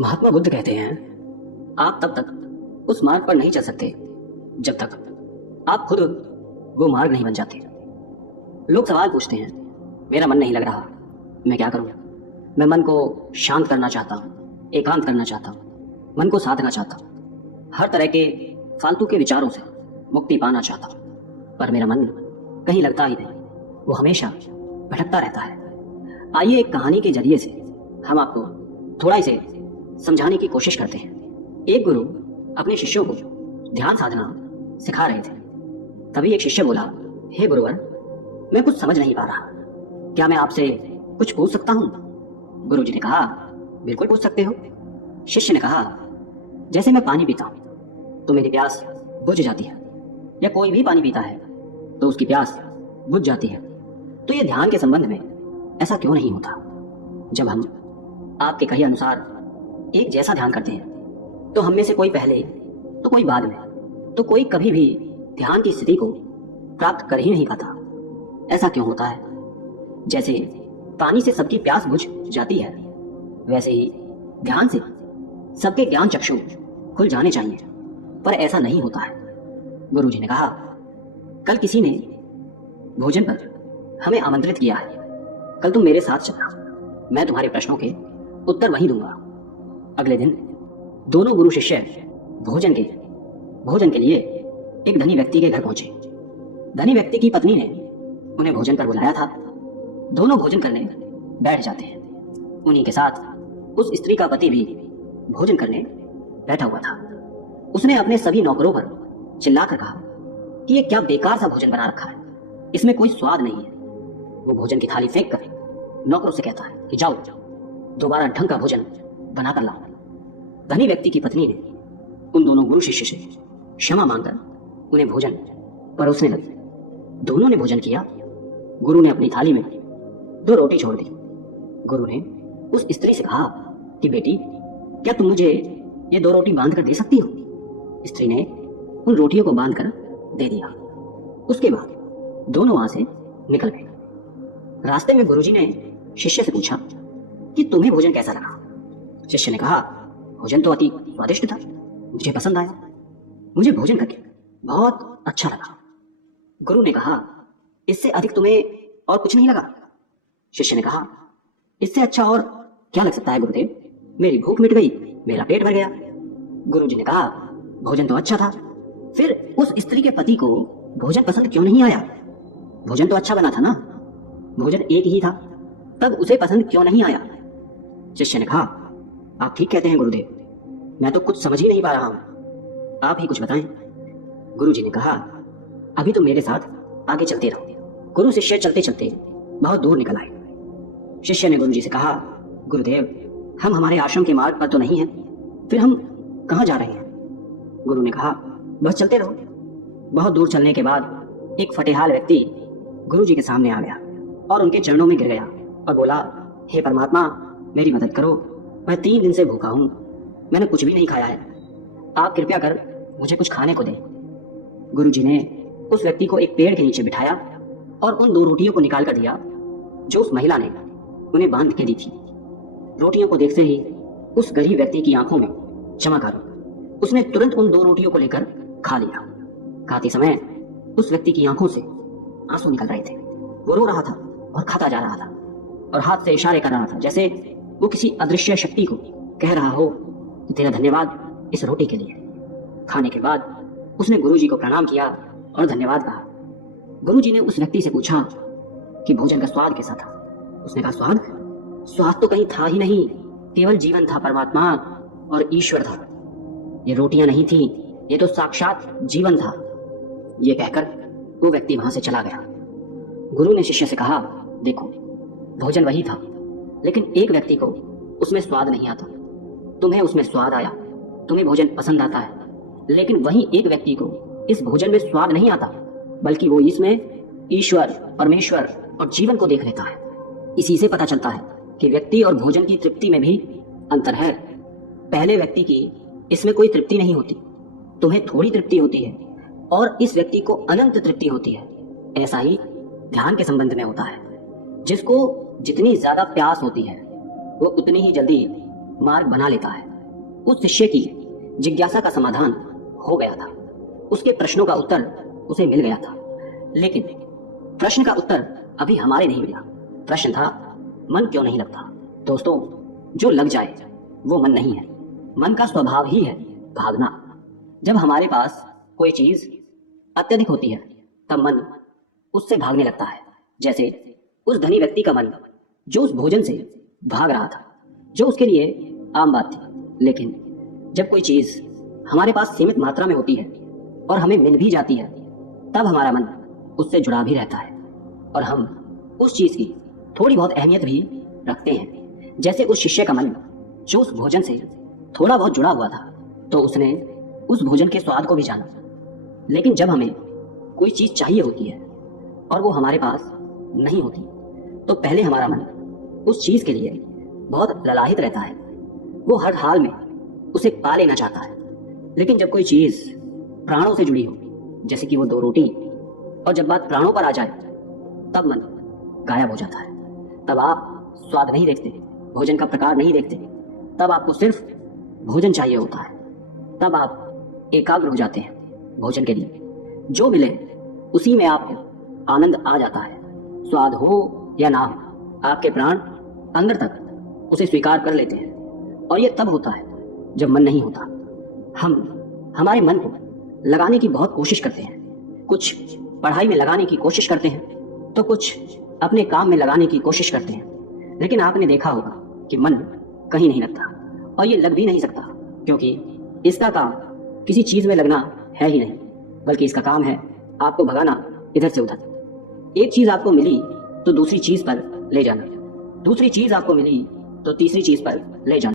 महात्मा बुद्ध कहते हैं, आप तब तक उस मार्ग पर नहीं चल सकते जब तक आप खुद वो मार्ग नहीं बन जाते। लोग सवाल पूछते हैं, मेरा मन नहीं लग रहा, मैं क्या करूं? मैं मन को शांत करना चाहता हूं, एकांत करना चाहता हूं, मन को साधना चाहता हूं, हर तरह के फालतू के विचारों से मुक्ति पाना चाहता हूं, पर मेरा मन कहीं लगता ही नहीं, वो हमेशा भटकता रहता है। आइए एक कहानी के जरिए से हम आपको थोड़ा इसे समझाने की कोशिश करते हैं। एक गुरु अपने शिष्यों को ध्यान साधना सिखा रहे थे। तभी एक शिष्य बोला, हे गुरुवर, मैं कुछ समझ नहीं पा रहा, क्या मैं आपसे कुछ पूछ सकता हूँ? गुरुजी ने कहा, बिल्कुल पूछ सकते हो। शिष्य ने कहा, जैसे मैं पानी पीता हूँ तो मेरी प्यास बुझ जाती है, या कोई भी पानी पीता है तो उसकी प्यास बुझ जाती है, तो ये ध्यान के संबंध में ऐसा क्यों नहीं होता? जब हम आपके कहे अनुसार एक जैसा ध्यान करते हैं तो हम में से कोई पहले तो कोई बाद में तो कोई कभी भी ध्यान की स्थिति को प्राप्त कर ही नहीं पाता। ऐसा क्यों होता है? जैसे पानी से सबकी प्यास बुझ जाती है, वैसे ही ध्यान से सबके ज्ञान चक्षु खुल जाने चाहिए, पर ऐसा नहीं होता है। गुरुजी ने कहा, कल किसी ने भोजन पर हमें आमंत्रित किया है, कल तुम मेरे साथ चलना, मैं तुम्हारे प्रश्नों के उत्तर वहीं दूंगा। अगले दिन दोनों गुरु शिष्य भोजन के लिए एक धनी व्यक्ति के घर पहुंचे। धनी व्यक्ति की पत्नी ने उन्हें भोजन पर बुलाया था। दोनों भोजन करने बैठ जाते हैं। उन्हीं के साथ उस स्त्री का पति भी भोजन करने बैठा हुआ था। उसने अपने सभी नौकरों पर चिल्लाकर कहा कि ये क्या बेकार सा भोजन बना रखा है, इसमें कोई स्वाद नहीं है। वो भोजन की थाली फेंक कर नौकरों से कहता है कि जाओ दोबारा ढंग का भोजन बनाकर लाओ। धनी व्यक्ति की पत्नी ने उन दोनों गुरु शिष्य से क्षमा मांगकर उन्हें भोजन परोसने लगी। दोनों ने भोजन किया। गुरु ने अपनी थाली में 2 रोटी छोड़ दी। गुरु ने उस स्त्री से कहा कि बेटी, क्या तुम मुझे ये 2 रोटी बांध कर दे सकती हो? स्त्री ने उन रोटियों को बांध कर दे दिया। उसके बाद दोनों वहां से निकल गए। रास्ते में गुरुजी ने शिष्य से पूछा कि तुम्हें भोजन कैसा लगा? शिष्य ने कहा, भोजन तो अति स्वादिष्ट था, मुझे पसंद आया, मुझे भोजन करके बहुत अच्छा लगा। गुरु ने कहा, इससे अधिक तुम्हें और कुछ नहीं लगा? शिष्य ने कहा, इससे अच्छा और क्या लग सकता है गुरुदेव, मेरी भूख मिट गई, मेरा पेट भर गया। गुरुजी ने कहा, भोजन तो अच्छा था, फिर उस स्त्री के पति को भोजन पसंद क्यों नहीं आया? भोजन तो अच्छा बना था ना, भोजन एक ही था, तब उसे पसंद क्यों नहीं आया? शिष्य ने कहा, आप ठीक कहते हैं गुरुदेव, मैं तो कुछ समझ ही नहीं पा रहा हूं, आप ही कुछ बताएं। गुरुजी ने कहा, अभी तो मेरे साथ आगे चलते रहो। गुरु शिष्य चलते चलते बहुत दूर निकल आए। शिष्य ने गुरुजी से कहा, गुरुदेव, हम हमारे आश्रम के मार्ग पर तो नहीं हैं, फिर हम कहाँ जा रहे हैं? गुरु ने कहा, बस चलते रहो। बहुत दूर चलने के बाद एक फटेहाल व्यक्ति गुरुजी के सामने आ गया और उनके चरणों में गिर गया और बोला, हे परमात्मा, मेरी मदद करो, मैं 3 दिन से भूखा हूं, मैंने कुछ भी नहीं खाया है, आप कृपया कर मुझे कुछ खाने को दें। गुरुजी ने उस व्यक्ति को एक पेड़ के नीचे बिठाया और उन 2 रोटियों को निकाल कर दिया जो उस महिला ने उन्हें बांध के दी थी। रोटियों को देखते ही उस गरीब व्यक्ति की आंखों में चमक आ गई। उसने तुरंत उन 2 रोटियों को लेकर खा लिया। खाते समय उस व्यक्ति की आंखों से आंसू निकल रहे थे। वो रो रहा था और खाता जा रहा था और हाथ से इशारे कर रहा था, जैसे वो किसी अदृश्य शक्ति को कह रहा हो कि तेरा धन्यवाद इस रोटी के लिए। खाने के बाद उसने गुरुजी को प्रणाम किया और धन्यवाद कहा। गुरुजी ने उस व्यक्ति से पूछा कि भोजन का स्वाद कैसा था? उसने कहा, स्वाद तो कहीं था ही नहीं, केवल जीवन था, परमात्मा और ईश्वर था। ये रोटियां नहीं थी, ये तो साक्षात जीवन था। ये कहकर वो व्यक्ति वहां से चला गया। गुरु ने शिष्य से कहा, देखो, भोजन वही था, लेकिन एक व्यक्ति को उसमें स्वाद नहीं आता, तुम्हें उसमें स्वाद आया, तुम्हें भोजन पसंद आता है, लेकिन वही एक व्यक्ति को इस भोजन में स्वाद नहीं आता, बल्कि वो इसमें ईश्वर, परमेश्वर और जीवन को देख लेता है। इसी से पता चलता है कि व्यक्ति और भोजन की तृप्ति में भी अंतर है। पहले व्यक्ति की इसमें कोई तृप्ति नहीं होती, तुम्हें थोड़ी तृप्ति होती है, और इस व्यक्ति को अनंत तृप्ति होती है। ऐसा ही ध्यान के संबंध में होता है। जिसको जितनी ज्यादा प्यास होती है वो उतनी ही जल्दी मार्ग बना लेता है। उस शिष्य की जिज्ञासा का समाधान हो गया था। उसके प्रश्नों का उत्तर उसे मिल गया था। लेकिन प्रश्न का उत्तर अभी हमारे नहीं मिला। प्रश्न था, मन क्यों नहीं लगता? दोस्तों, जो लग जाए वो मन नहीं है। मन का स्वभाव ही है भागना। जब हमारे पास कोई चीज अत्यधिक होती है तब मन उससे भागने लगता है। जैसे उस धनी व्यक्ति का मन जो उस भोजन से भाग रहा था, जो उसके लिए आम बात थी। लेकिन जब कोई चीज हमारे पास सीमित मात्रा में होती है और हमें मिल भी जाती है, तब हमारा मन उससे जुड़ा भी रहता है और हम उस चीज की थोड़ी बहुत अहमियत भी रखते हैं। जैसे उस शिष्य का मन जो उस भोजन से थोड़ा बहुत जुड़ा हुआ था, तो उसने उस भोजन के स्वाद को भी जाना। लेकिन जब हमें कोई चीज चाहिए होती है और वो हमारे पास नहीं होती, तो पहले हमारा मन उस चीज के लिए बहुत ललाहित रहता है। वो हर हाल में उसे पा लेना चाहता है। लेकिन जब कोई चीज प्राणों से जुड़ी हो, जैसे कि वो 2 रोटी, और जब बात प्राणों पर आ जाए, तब मन गायब हो जाता है। तब आप स्वाद नहीं देखते, भोजन का प्रकार नहीं देखते, तब आपको सिर्फ भोजन चाहिए होता है। तब आप एकाग्र हो जाते हैं भोजन के लिए। जो मिले उसी में आपको आनंद आ जाता है। स्वाद हो या ना हो, आपके प्राण अंदर तक उसे स्वीकार कर लेते हैं। और यह तब होता है जब मन नहीं होता। हम हमारे मन को लगाने की बहुत कोशिश करते हैं। कुछ पढ़ाई में लगाने की कोशिश करते हैं, तो कुछ अपने काम में लगाने की कोशिश करते हैं। लेकिन आपने देखा होगा कि मन कहीं नहीं लगता, और ये लग भी नहीं सकता, क्योंकि इसका काम किसी चीज में लगना है ही नहीं, बल्कि इसका काम है आपको भगाना इधर से उधर। एक चीज आपको मिली तो दूसरी चीज पर ले जाना, दूसरी चीज आपको मिली तो तीसरी चीज पर ले जाना।